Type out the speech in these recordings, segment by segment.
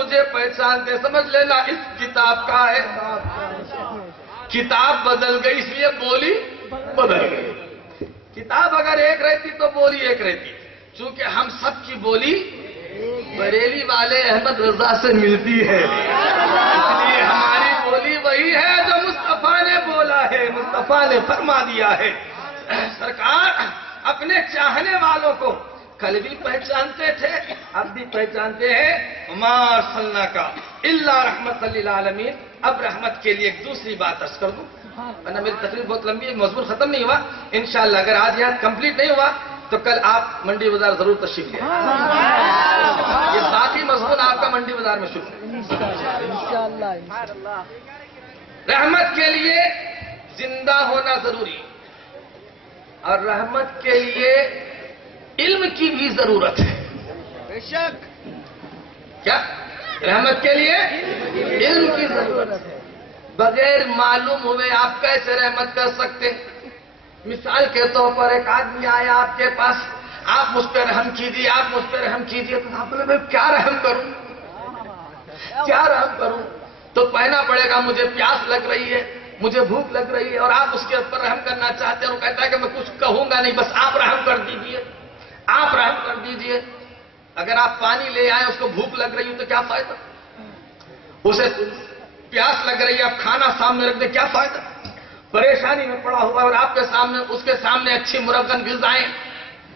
مجھے پہچانتے سمجھ لینا اس کتاب کا ہے. کتاب بدل گئی اس لیے بولی بدل گئی. کتاب اگر ایک رہتی تو بولی ایک رہتی. چونکہ ہم سب کی بولی بریلی والے احمد رضا سے ملتی ہے، اس لیے ہماری بولی وہی ہے جو مصطفیٰ نے بولا ہے، مصطفیٰ نے فرما دیا ہے. سرکار اپنے چاہنے والوں کو کل بھی پہچانتے تھے، اب بھی پہچانتے ہیں. وما ارسلناک الا رحمۃ للعالمین. اب رحمت کے لیے ایک دوسری بات عرض کر دوں، ورنہ میری تقریر بہت لمبی ہے، مضمون ختم نہیں ہوا. انشاءاللہ اگر آج یہاں کمپلیٹ نہیں ہوا تو کل آپ منڈی بازار ضرور تشریف لیں. یہ باقی مضمون آپ کا منڈی بازار میں شروع ہے. رحمت کے لیے زندہ ہونا ضروری ہے، اور رحمت کے لیے علم کی بھی ضرورت ہے. بے شک. کیا رحمت کے لیے علم کی ضرورت ہے. بغیر معلوم ہوئے آپ کیسے رحمت کر سکتے؟ مثال کے طور پر ایک آدمی آیا آپ کے پاس، آپ مجھ پہ رحم کیجیے، آپ مجھ پہ رحم کیجیے. تو آپ بولے میں کیا رحم کروں، کیا رحم کروں؟ تو کہنا پڑے گا مجھے پیاس لگ رہی ہے، مجھے بھوک لگ رہی ہے، اور آپ اس کے اوپر رحم کرنا چاہتے ہیں. وہ کہتا ہے کہ میں کچھ کہوں گا نہیں، بس آپ رحم کر دیجیے، آپ رحم کر دیجیے. اگر آپ پانی لے آئیں، اس کو بھوک لگ رہی ہو تو کیا فائدہ؟ اسے پیاس لگ رہی ہے، آپ کھانا سامنے رکھ دیں، کیا فائدہ؟ پریشانی میں پڑا ہوا اور آپ کے سامنے، اس کے سامنے اچھی مرغن غذائیں،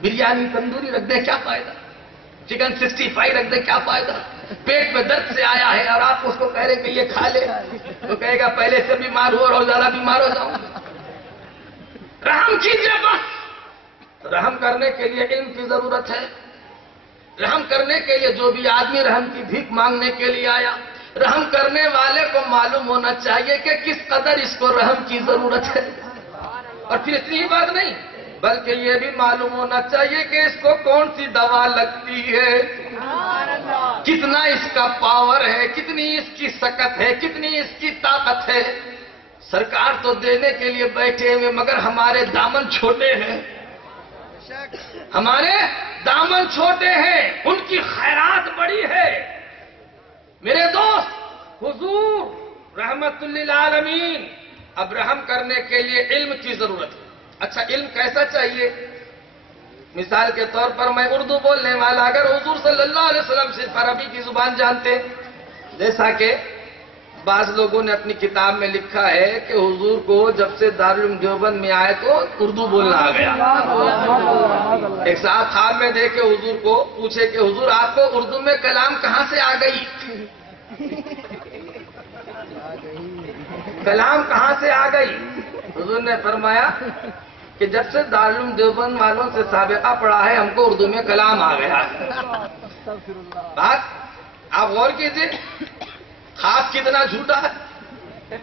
بریانی تندوری رکھ دیں، کیا فائدہ؟ چکن 65 رکھ دیں، کیا فائدہ؟ پیٹ میں درد سے آیا ہے اور آپ اس کو کہہ رہے کہ یہ کھا لے، تو کہے گا پہلے سے بیمار ہو اور زیادہ بیمار ہو جاؤں. رحم کیجیے بس. رحم کرنے کے لیے علم کی ضرورت ہے. رحم کرنے کے لیے جو بھی آدمی رحم کی بھیک مانگنے کے لیے آیا، رحم کرنے والے کو معلوم ہونا چاہیے کہ کس قدر اس کو رحم کی ضرورت ہے. اور پھر اتنی ہی بات نہیں، بلکہ یہ بھی معلوم ہونا چاہیے کہ اس کو کون سی دوا لگتی ہے، کتنا اس کا پاور ہے، کتنی اس کی سکت ہے، کتنی اس کی طاقت ہے. سرکار تو دینے کے لیے بیٹھے ہوئے، مگر ہمارے دامن چھوٹے ہیں، ہمارے دامن چھوٹے ہیں، ان کی خیرات بڑی ہے. میرے دوست، حضور رحمت للعالمین. اب رحم کرنے کے لیے علم کی ضرورت ہے. اچھا علم کیسا چاہیے؟ مثال کے طور پر میں اردو بولنے والا اگر حضور صلی اللہ علیہ وسلم صرف عربی کی زبان جانتے، جیسا کہ بعض لوگوں نے اپنی کتاب میں لکھا ہے کہ حضور کو جب سے دارالعلوم دیوبند میں آئے تو اردو بولنا آ گیا. ایک صاحب خواب میں دیکھے حضور کو، پوچھے کہ حضور آپ کو اردو میں کلام کہاں سے آ گئی، کلام کہاں سے آ گئی؟ حضور نے فرمایا کہ جب سے دارالعلوم دیوبند والوں سے سابقہ پڑھا ہے ہم کو اردو میں کلام آ گیا ہے. بات آپ غور کیجیے، خواب کتنا جھوٹا ہے.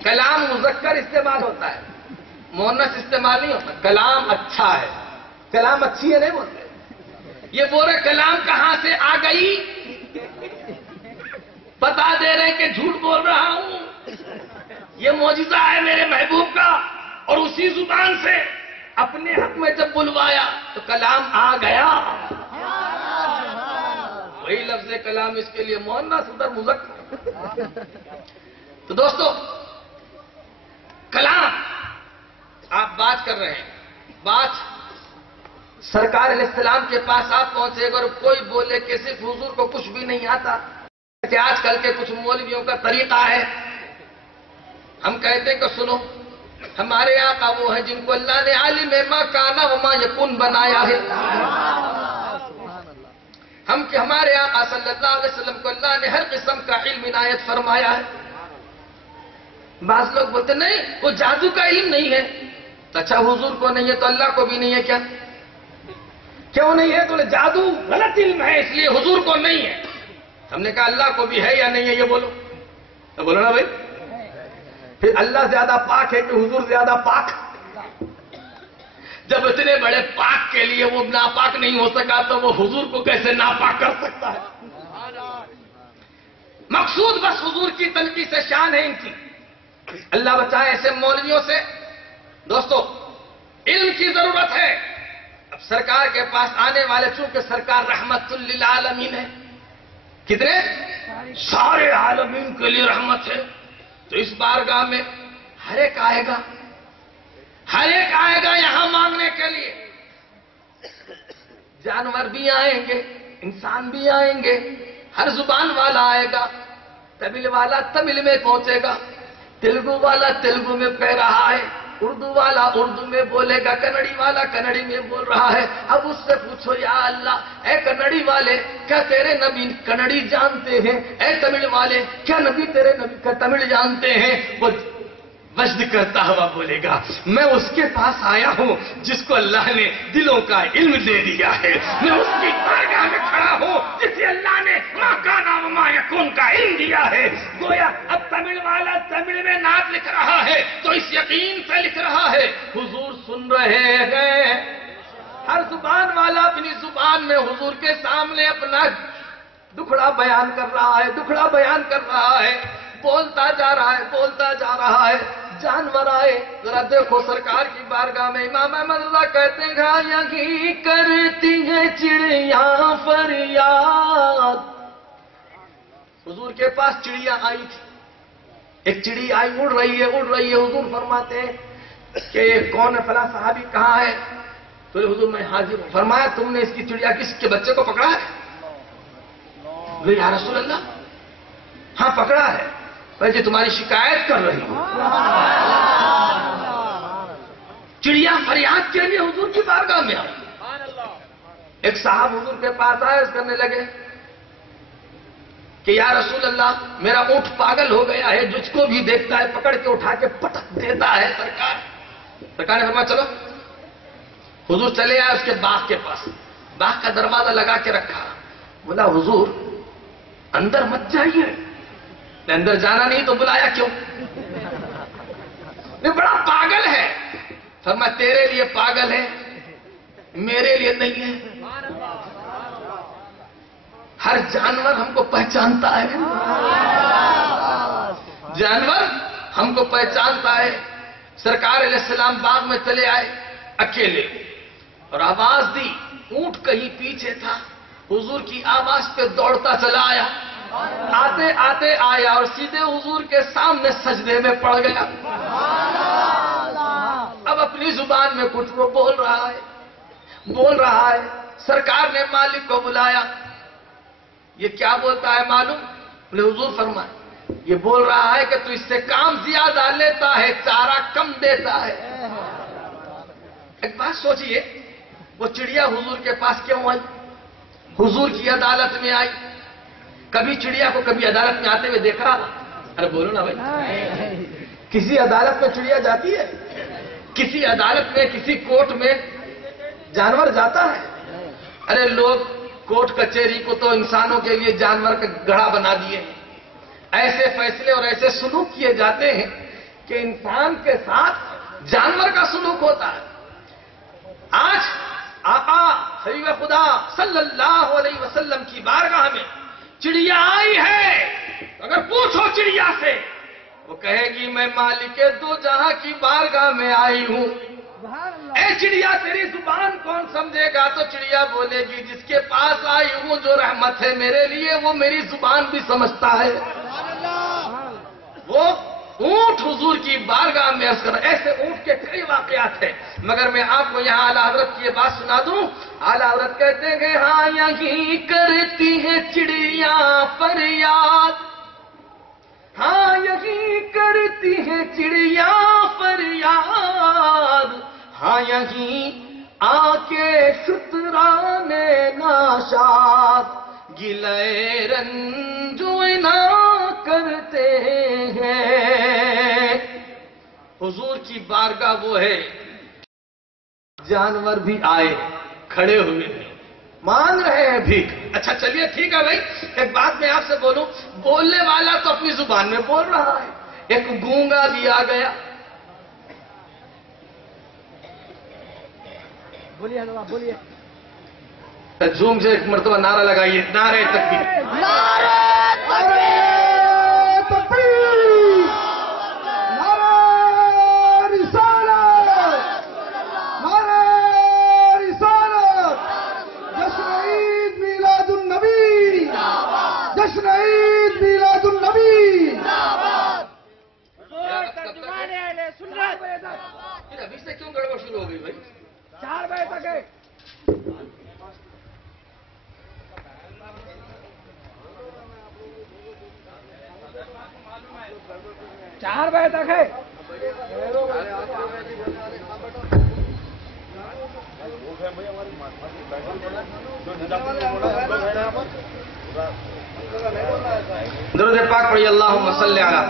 کلام مذکر استعمال ہوتا ہے، مؤنث استعمال نہیں ہوتا. کلام اچھا ہے، کلام اچھی ہے نہیں بولتے. یہ بول رہے کلام کہاں سے آ گئی، بتا دے رہے کہ جھوٹ بول رہا ہوں. یہ معجزہ ہے میرے محبوب کا، اور اسی زبان سے اپنے حق میں جب بلوایا تو کلام آ گیا. وہی لفظ کلام اس کے لیے مؤنث، ادھر مذکر. تو دوستو کلام آپ بات کر رہے ہیں، بات سرکار علیہ السلام کے پاس آپ پہنچے گا اور کوئی بولے کہ صرف حضور کو کچھ بھی نہیں آتا، کہ آج کل کے کچھ مولویوں کا طریقہ ہے. ہم کہتے کہ سنو، ہمارے آقا وہ ہیں جن کو اللہ نے عالم ما کان و ما یکون بنایا ہے. ہمارے آقا صلی اللہ علیہ وسلم کو اللہ نے ہر قسم کا علم عنایت فرمایا ہے. بعض لوگ بولتے نہیں وہ جادو کا علم نہیں ہے. تو اچھا حضور کو نہیں ہے تو اللہ کو بھی نہیں ہے کیا؟ کیوں نہیں ہے؟ تو جادو غلط علم ہے اس لیے حضور کو نہیں ہے. ہم نے کہا اللہ کو بھی ہے یا نہیں ہے یہ بولو. تو بولو نا بھائی، پھر اللہ زیادہ پاک ہے کہ حضور زیادہ پاک؟ جب اتنے بڑے پاک کے لیے وہ ناپاک نہیں ہو سکا تو وہ حضور کو کیسے ناپاک کر سکتا ہے؟ مقصود بس حضور کی تنقید سے شان ہے ان کی. اللہ بچائے ایسے مولویوں سے. دوستو علم کی ضرورت ہے. اب سرکار کے پاس آنے والے چونکہ سرکار رحمت للعالمین ہے، کتنے؟ سارے عالمین کے لیے رحمت ہے. تو اس بارگاہ میں ہر ایک آئے گا، ہر ایک آئے گا یہاں مانگنے کے لیے. جانور بھی آئیں گے، انسان بھی آئیں گے، ہر زبان والا آئے گا. تمل والا تمل میں پہنچے گا، تیلگو والا تیلگو میں کہہ رہا ہے، اردو والا اردو میں بولے گا، کنڑی والا کنڑی میں بول رہا ہے. اب اس سے پوچھو یا اللہ اے کنڑی والے کیا تیرے نبی کنڑی جانتے ہیں؟ اے تمل والے کیا نبی تیرے نبی کا تمل جانتے ہیں؟ وہ وجد کرتا ہوا بولے گا میں اس کے پاس آیا ہوں جس کو اللہ نے دلوں کا علم دے دیا ہے. میں اس کی بارگاہ میں کھڑا ہوں جسے اللہ نے ما کانا و ما یکون کا علم دیا ہے. گویا اب تمل والا تمل میں نعت لکھ رہا ہے تو اس یقین سے لکھ رہا ہے حضور سن رہے ہیں. ہر زبان والا اپنی زبان میں حضور کے سامنے اپنا دکھڑا بیان کر رہا ہے، دکھڑا بیان کر رہا ہے، بولتا جا رہا ہے، بولتا جا رہا ہے. جانور آئے، ذرا دیکھو سرکار کی بارگاہ میں امام احمد رضا کہتے ہیں یہی کرتی ہے چڑیاں فریاد. حضور کے پاس چڑیا آئی تھی، ایک چڑی آئی اڑ رہی ہے، اڑ رہی ہے. حضور فرماتے ہیں کہ کون ہے فلاں صحابی کہاں ہے؟ تو حضور میں حاضر ہوں. فرمایا تم نے اس کی چڑیا کس کے بچے کو پکڑا ہے؟ یا رسول اللہ ہاں پکڑا ہے. جی تمہاری شکایت کر رہی ہوں. چڑیا فریاد کے لیے حضور کی بارگاہ میں آئی. ایک صاحب حضور کے پاس آئے، اس کرنے لگے کہ یا رسول اللہ میرا اونٹ پاگل ہو گیا ہے، جس کو بھی دیکھتا ہے پکڑ کے اٹھا کے پٹک دیتا ہے. سرکار نے فرمایا چلو. حضور چلے آئے اس کے باغ کے پاس، باغ کا دروازہ لگا کے رکھا. بولا حضور اندر مت جائیے. اندر جانا نہیں تو بلایا کیوں؟ یہ بڑا پاگل ہے. فرمایا تیرے لیے پاگل ہے، میرے لیے نہیں ہے. ہر جانور ہم کو پہچانتا ہے، جانور ہم کو پہچانتا ہے. سرکار علیہ السلام باغ میں چلے آئے اکیلے اور آواز دی. اونٹ کہیں پیچھے تھا، حضور کی آواز پہ دوڑتا چلا آیا. آتے آتے آیا اور سیدھے حضور کے سامنے سجدے میں پڑ گیا. اب اپنی زبان میں کچھ وہ بول رہا ہے. سرکار نے مالک کو بلایا. یہ کیا بولتا ہے معلوم؟ بولے حضور فرمائے یہ بول رہا ہے کہ تو اس سے کام زیادہ لیتا ہے، چارہ کم دیتا ہے. ایک بات سوچئے، وہ چڑیا حضور کے پاس کیوں آئی؟ حضور کی عدالت میں آئی. کبھی چڑیا کو کبھی عدالت میں آتے ہوئے دیکھا؟ ارے بولو نا بھائی، کسی عدالت میں چڑیا جاتی ہے؟ کسی عدالت میں کسی کورٹ میں جانور جاتا ہے؟ ارے لوگ کورٹ کچہری کو تو انسانوں کے لیے جانور کا گڑھا بنا دیے. ایسے فیصلے اور ایسے سلوک کیے جاتے ہیں کہ انسان کے ساتھ جانور کا سلوک ہوتا ہے. آج آقا حبیب خدا صلی اللہ علیہ وسلم کی بارگاہ میں چڑیا آئی ہے. اگر پوچھو چڑیا سے وہ کہے گی میں مالک دو جہاں کی بارگاہ میں آئی ہوں. اے چڑیا تیری زبان کون سمجھے گا؟ تو چڑیا بولے گی جس کے پاس آئی ہوں جو رحمت ہے میرے لیے وہ میری زبان بھی سمجھتا ہے. وہ اونٹ حضور کی بارگاہ میں ایسے اونٹ کے کئی واقعات ہیں، مگر میں آپ کو یہاں اعلیٰ حضرت کی یہ بات سنا دوں. اعلیٰ حضرت کہتے ہیں ہاں یہی کرتی ہے چڑیا فریاد. ہاں یہی کرتی ہے چڑیا فریاد. ہاں یہی آ کے شترانے ناشاد گلے رنجونا کرتے ہیں. حضور کی بارگاہ وہ ہے جانور بھی آئے کھڑے ہوئے ہیں مانگ رہے ہیں بھیک. اچھا چلیے ٹھیک ہے بھائی، ایک بات میں آپ سے بولوں. بولنے والا تو اپنی زبان میں بول رہا ہے. ایک گونگا بھی آ گیا. بولیے بولیے زوم سے ایک مرتبہ نعرہ لگائیے، نعرہ تکبیر. شروع ہو گئی بھائی. 4 بجے تک ہے. 4 بجے تک ہے. درود پاک پڑھی. اللہم صلی علی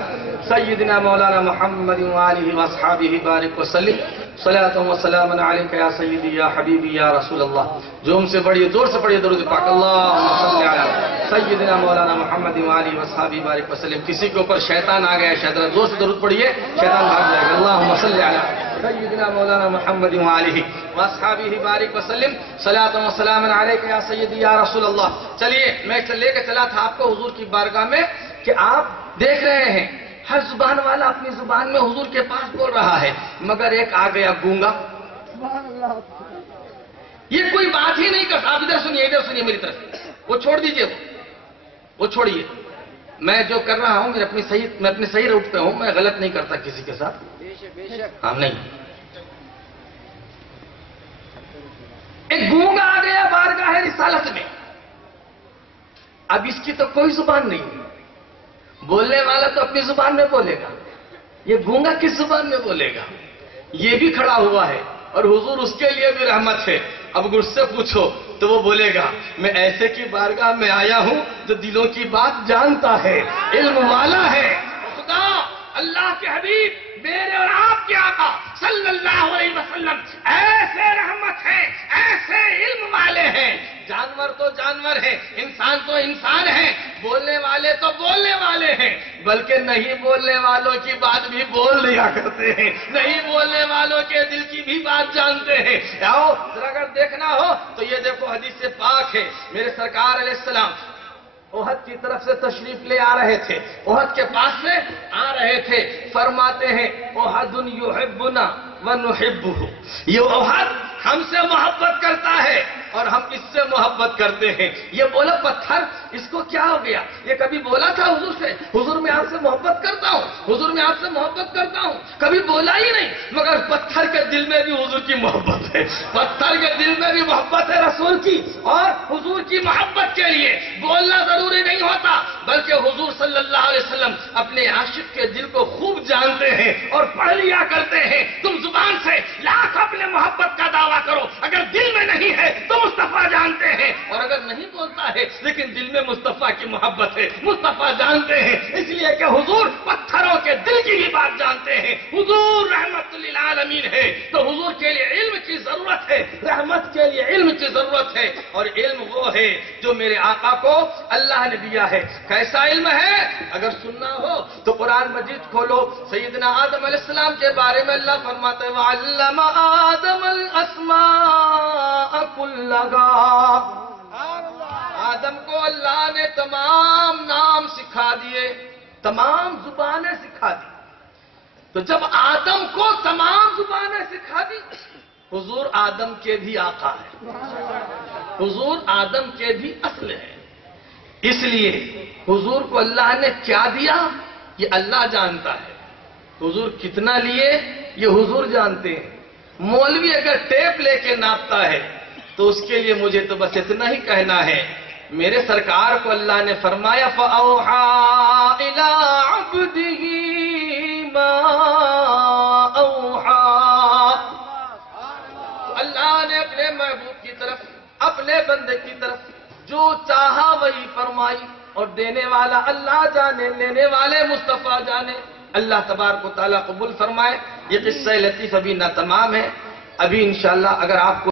سیدنا مولانا محمد وآلہ واصحابہ بارک وسلم. صلاۃ و سلام علیک یا سیدی یا حبیبی یا رسول اللہ. جو ہم سے پڑھیے زور سے پڑھیے درود پاک. اللہم صلی علی سیدنا مولانا محمد وآلہ واصحابہ بارک وسلم. کسی کے اوپر شیطان آ گیا ہے, شیطان زور سے درود پڑھیے, شیطان بھاگ جائے گا. اللہم صلی علی سیدنا مولانا محمد وآلہ واصحابہ بارک وسلم. صلاۃ و سلام علیک یا سیدی یا رسول اللہ. چلیے میں لے کے چلا تھا آپ کو حضور کی بارگاہ میں کہ آپ دیکھ رہے ہیں ہر زبان والا اپنی زبان میں حضور کے پاس بول رہا ہے, مگر ایک آ گیا گونگا. یہ کوئی بات ہی نہیں کرتا. آپ ادھر سنیے میری طرف. وہ چھوڑ دیجئے, وہ چھوڑیے. میں جو کر رہا ہوں میں اپنی صحیح روٹ پہ ہوں. میں غلط نہیں کرتا کسی کے ساتھ. ہاں نہیں. ایک گونگا آ گیا بارگاہ رسالت میں. اب اس کی تو کوئی زبان نہیں ہے. بولنے والا تو اپنی زبان میں بولے گا, یہ گونگا کس زبان میں بولے گا؟ یہ بھی کھڑا ہوا ہے اور حضور اس کے لیے بھی رحمت ہے. اب اگر اس سے پوچھو تو وہ بولے گا میں ایسے کی بارگاہ میں آیا ہوں جو دلوں کی بات جانتا ہے, علم والا ہے. خدا اللہ کے حبیب میرے اور آپ کے آقا صلی اللہ علیہ وسلم ایسے رحمت ہیں, ایسے علم والے ہیں. جانور تو جانور ہیں, انسان تو انسان ہیں, بولنے والے تو بولنے والے ہیں, بلکہ نہیں بولنے والوں کی بات بھی بول لیا کرتے ہیں, نہیں بولنے والوں کے دل کی بھی بات جانتے ہیں. آؤ ذرا اگر دیکھنا ہو تو یہ دیکھو حدیث پاک ہے. میرے سرکار علیہ السلام احد کی طرف سے تشریف لے آ رہے تھے, احد کے پاس میں آ رہے تھے. فرماتے ہیں احد یحبنا ونحبہ. یہ احد ہم سے محبت کرتا ہے اور ہم اس سے محبت کرتے ہیں. یہ بولا پتھر اس کو کیا ہو گیا؟ یہ کبھی بولا تھا حضور سے حضور میں آپ سے محبت کرتا ہوں, حضور میں آپ سے محبت کرتا ہوں؟ کبھی بولا ہی نہیں. مگر پتھر کے دل میں بھی حضور کی محبت ہے, پتھر کے دل میں بھی محبت ہے رسول کی. اور حضور کی محبت کے لیے بولنا ضروری نہیں ہوتا, بلکہ حضور صلی اللہ علیہ وسلم اپنے عاشق کے دل کو خوب جانتے ہیں اور پڑھ لیا کرتے ہیں. تم زبان سے لاکھ اپنے محبت کا دعویٰ کرو, اگر دل میں نہیں ہے تو مصطفیٰ جانتے ہیں, اور اگر نہیں بولتا ہے لیکن دل میں مصطفیٰ کی محبت ہے, مصطفیٰ جانتے ہیں. اس لیے کہ حضور پتھروں کے دل کی بھی بات جانتے ہیں. حضور رحمت للعالمین ہے تو حضور کے لیے علم کی ضرورت ہے, رحمت کے لیے علم کی ضرورت ہے. اور علم وہ ہے جو میرے آقا کو اللہ نے دیا ہے. کیسا علم ہے؟ اگر سننا ہو تو قرآن مجید کھولو. سیدنا آدم علیہ السلام کے بارے میں اللہ فرماتا ہے وَعَلَّمَ آدَمَ الْأَسْمَاءَ كُلَّهَا. آدم کو اللہ نے تمام نام سکھا دیے, تمام زبانیں سکھا دی. تو جب آدم کو تمام زبانیں سکھا دی, حضور آدم کے بھی آقا ہے, حضور آدم کے بھی اصل ہے. اس لیے حضور کو اللہ نے کیا دیا یہ اللہ جانتا ہے. حضور کتنا لیے یہ حضور جانتے ہیں. مولوی اگر ٹیپ لے کے ناپتا ہے تو اس کے لیے مجھے تو بس اتنا ہی کہنا ہے, میرے سرکار کو اللہ نے فرمایا فَأَوْحَا إِلَىٰ عَبْدِهِ مَا أَوْحَا. اللہ نے اپنے محبوب کی طرف, اپنے بندے کی طرف جو چاہا وہی فرمائی, اور دینے والا اللہ جانے, لینے والے مصطفیٰ جانے. اللہ تبارک و تعالیٰ قبول فرمائے. یہ قصہ لطیف ابھی نہ تمام ہے, ابھی انشاءاللہ اگر آپ کو